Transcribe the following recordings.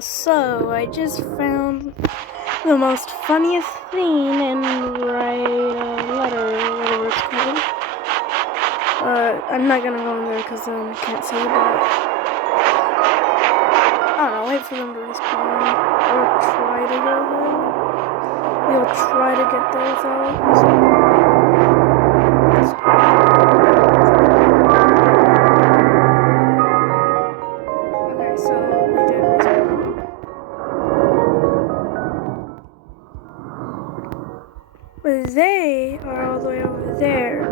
So I just found the most funniest thing and write a letter, whatever it's called. I'm not gonna go in there because then I can't see it, but I don't know, wait for them to respawn. Or try to go there. We'll try to get there without respawning. Okay, so we did respawn. But they are all the way over there.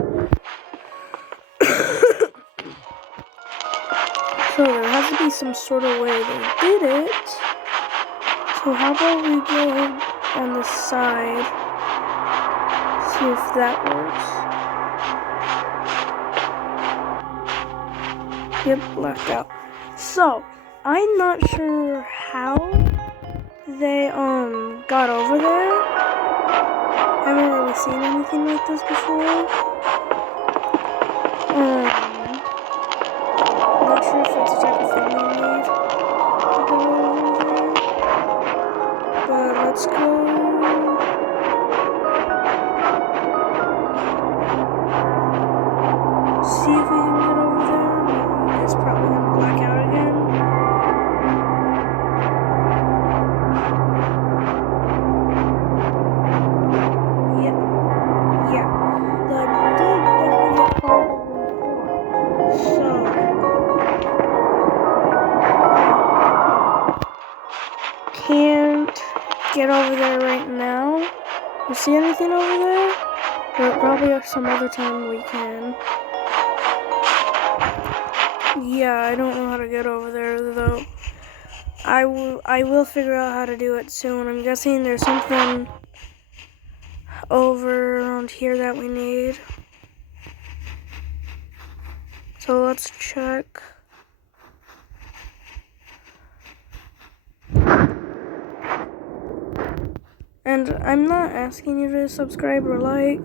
So there has to be some sort of way they did it. So how about we go on the side, see if that works. Yep, left out. So I'm not sure how they got over there. I haven't really seen anything like this before. Not sure if it's a type of thing they made to go over there. But let's go. See if we can get over there. It's probably gonna black out again. Yeah. The did definitely get farther than before. So can't get over there right now. You see anything over there? But probably some other time we can. Yeah, I don't know how to get over there though. I will figure out how to do it soon. I'm guessing there's something over around here that we need. So let's check. And I'm not asking you to subscribe or like.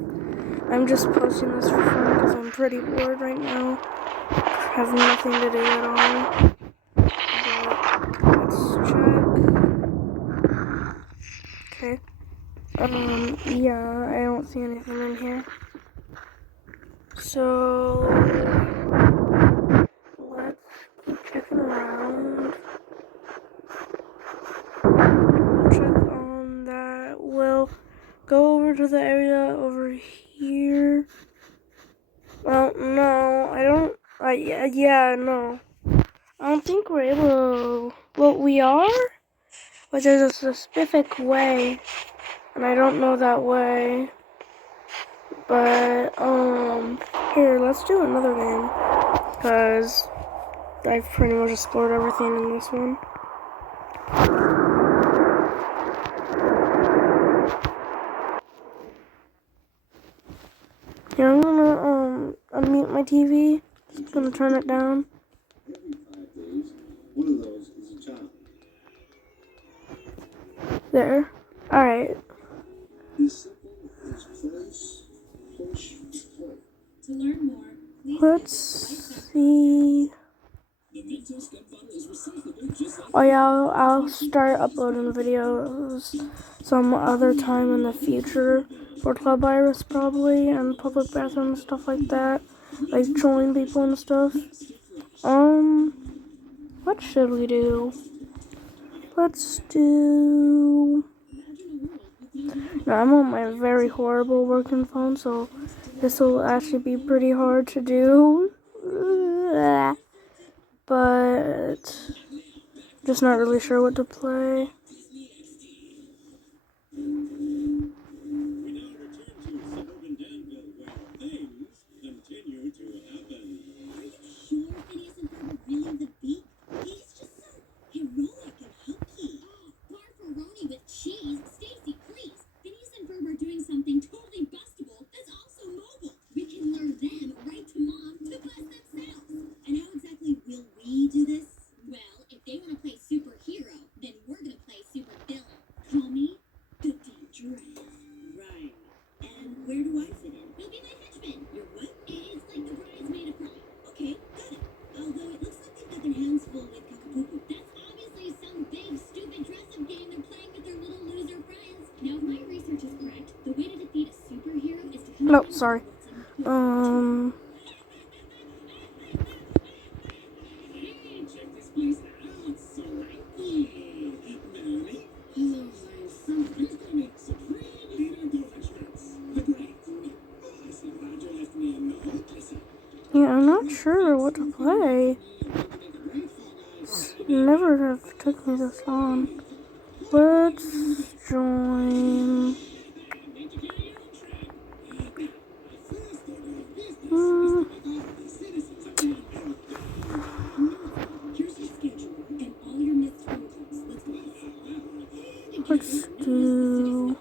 I'm just posting this for fun because I'm pretty bored right now. I have nothing to do at all. But let's check. Okay. Yeah, I don't see anything in here. So let's keep checking around. We'll check on that. We'll go over to the area over here. Well, no, I don't. Yeah, no. I don't think we're able to. Well, we are, but there's a specific way, and I don't know that way. But here, let's do another game, because I've pretty much explored everything in this one. Here, I'm gonna unmute my TV. Just gonna turn it down. There. Alright. Let's see. Oh yeah, I'll start uploading videos some other time in the future for Club Iris probably, and public bathrooms, stuff like that. Like trolling people and stuff. What should we do? Let's do... No, I'm on my very horrible working phone, so this will actually be pretty hard to do. But just not really sure what to play. No, sorry. Yeah, I'm not sure what to play. It's never have took me this long. Let's join. Hmm. Let's do.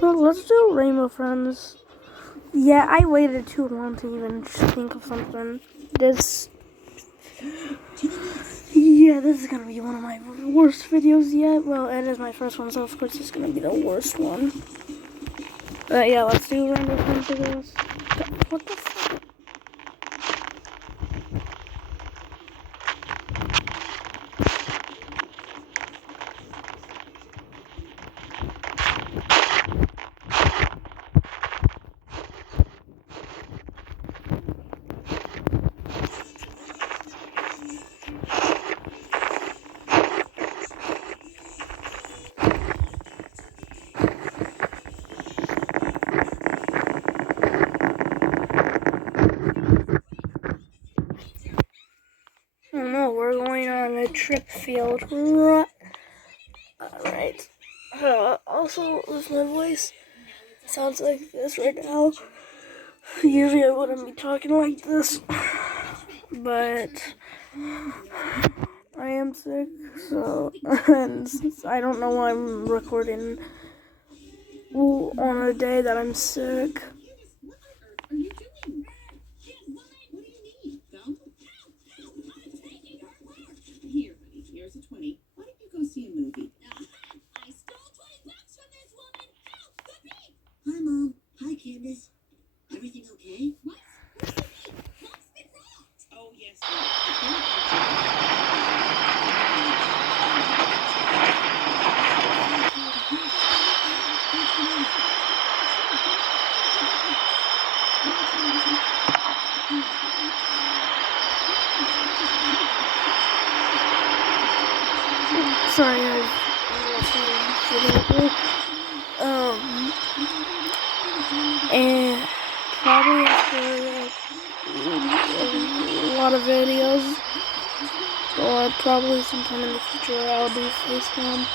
Well, let's do Rainbow Friends. Yeah, I waited too long to even think of something. Yeah, this is gonna be one of my worst videos yet. Well, it is my first one, so of course it's gonna be the worst one. Yeah, let's do Rainbow Friends videos. What the fuck? Oh no, we're going on a trip field. Alright. Also, with my voice sounds like this right now. Usually I wouldn't be talking like this. But I am sick, so and I don't know why I'm recording on a day that I'm sick. Hi, Mom. Hi, Candace. Everything okay? What? Where's the meat? Mom's been robbed. Oh, yes. Sorry, and probably after a lot of videos, or probably sometime in the future, I'll do FaceTime.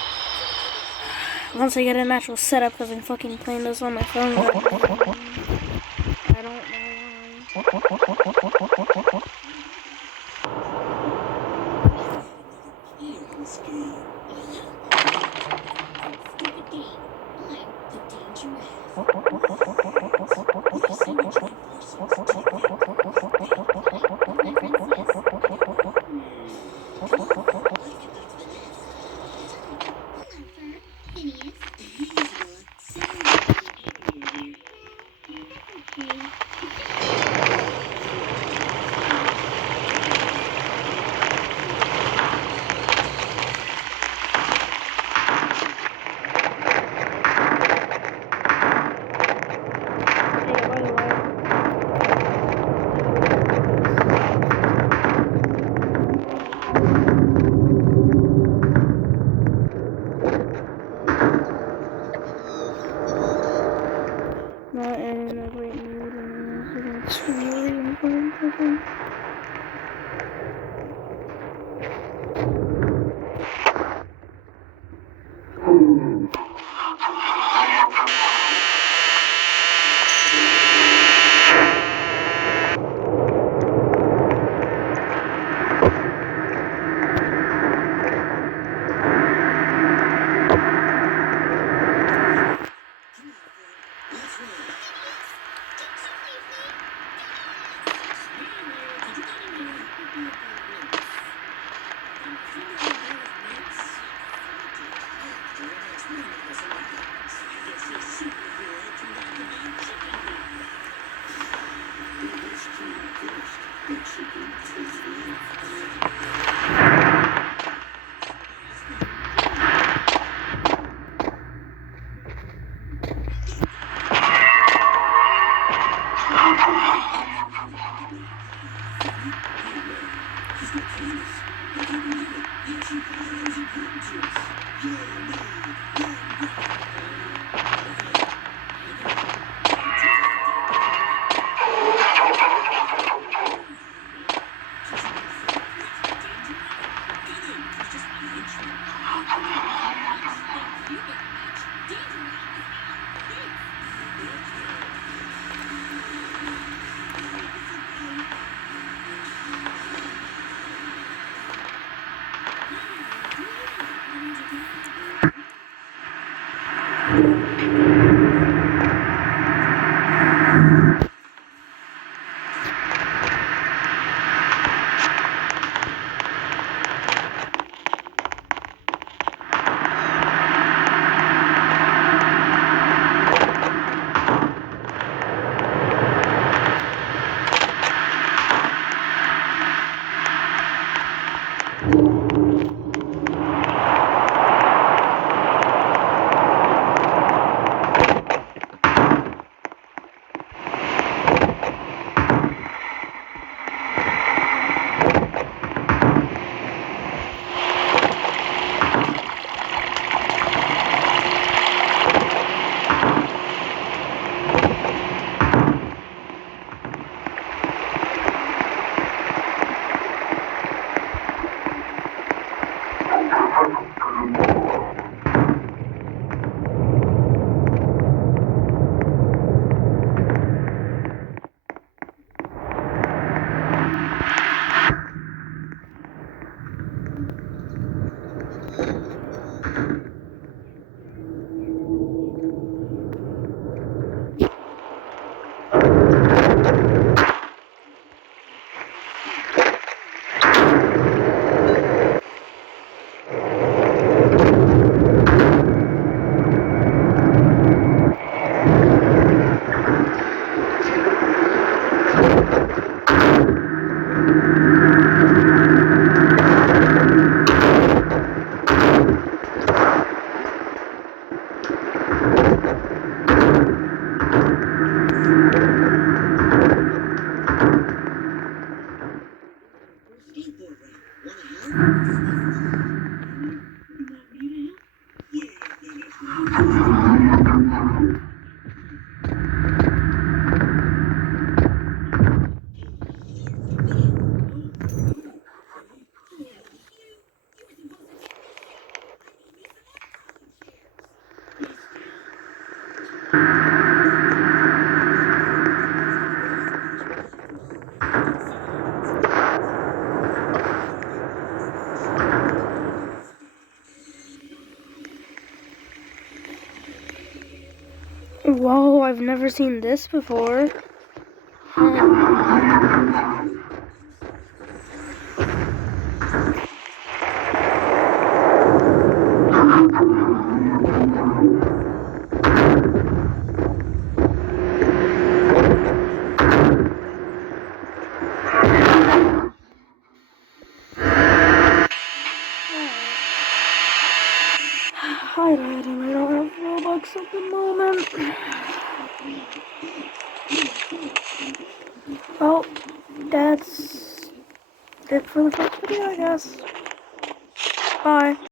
Once I get an actual setup, because I'm fucking playing this on my phone. I don't know why. Not in a great mood, and it's really important for them. Whoa, I've never seen this before. Hi, Adam. I don't have Robux at the moment. Well, that's it for the first video, I guess. Bye.